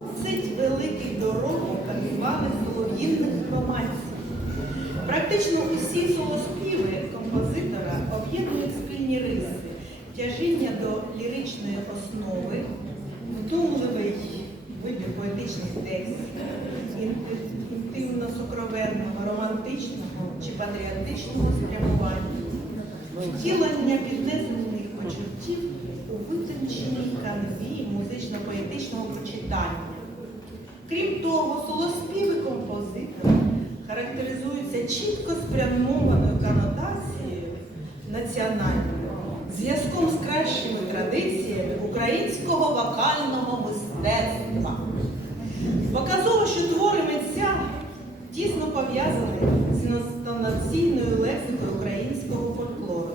Цить великих дорогу канвали солов'їнних романсів. Практично усі солоспіви композитора об'єднують спільні риси, тяжіння до ліричної основи, вдумливий вибір поетичних текстів, інтимно-сокровенного, романтичного чи патріотичного спрямування, втілення піднесених почуттів у витонченій канві музично-поетичного прочитання. Крім того, солоспіви композитора характеризуються чітко спрямованою конотацією національною, зв'язком з кращими традиціями українського вокального мистецтва. Показово, що твори митця тісно пов'язані з інтонаційною лексикою українського фольклору.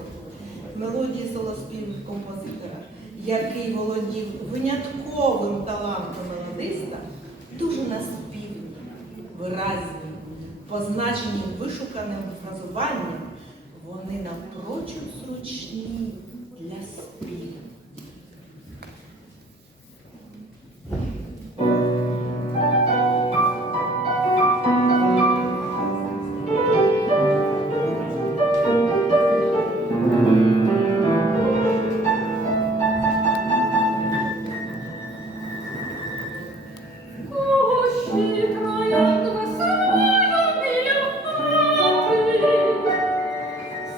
Мелодії солоспівів композитора, який володів винятковим талантом мелодиста, дуже наспівні, виразні, позначені вишуканим фразуванням, вони напрочуд зручні для співу.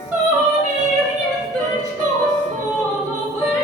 Собі гніздечко соловей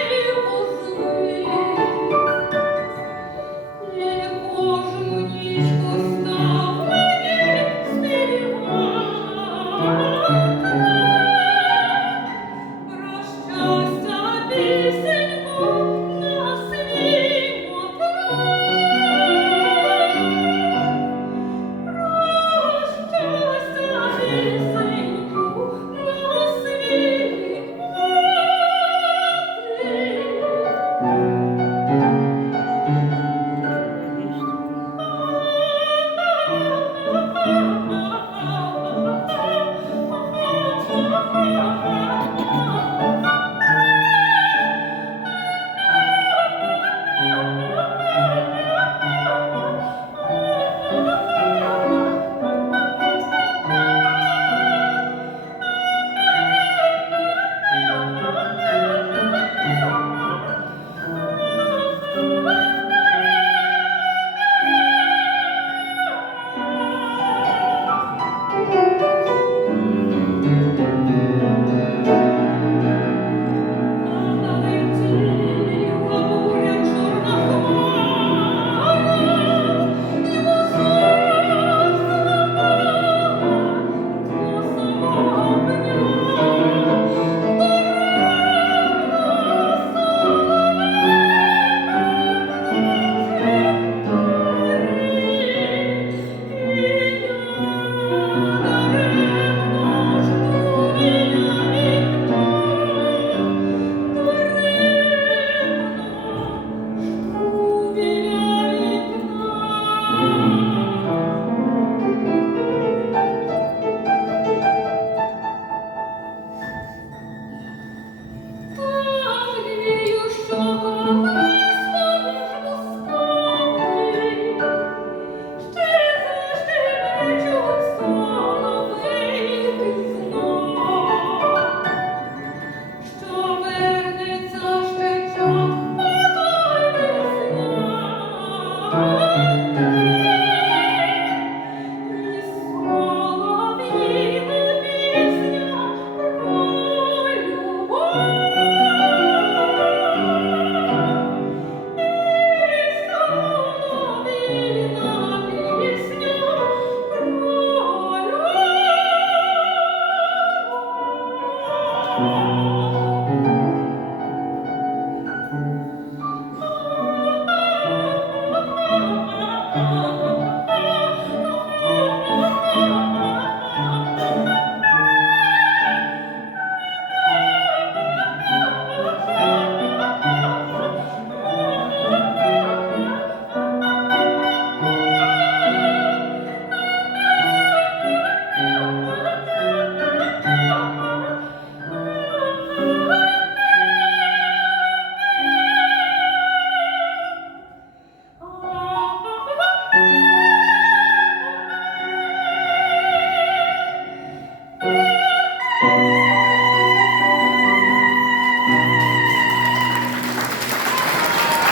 Thank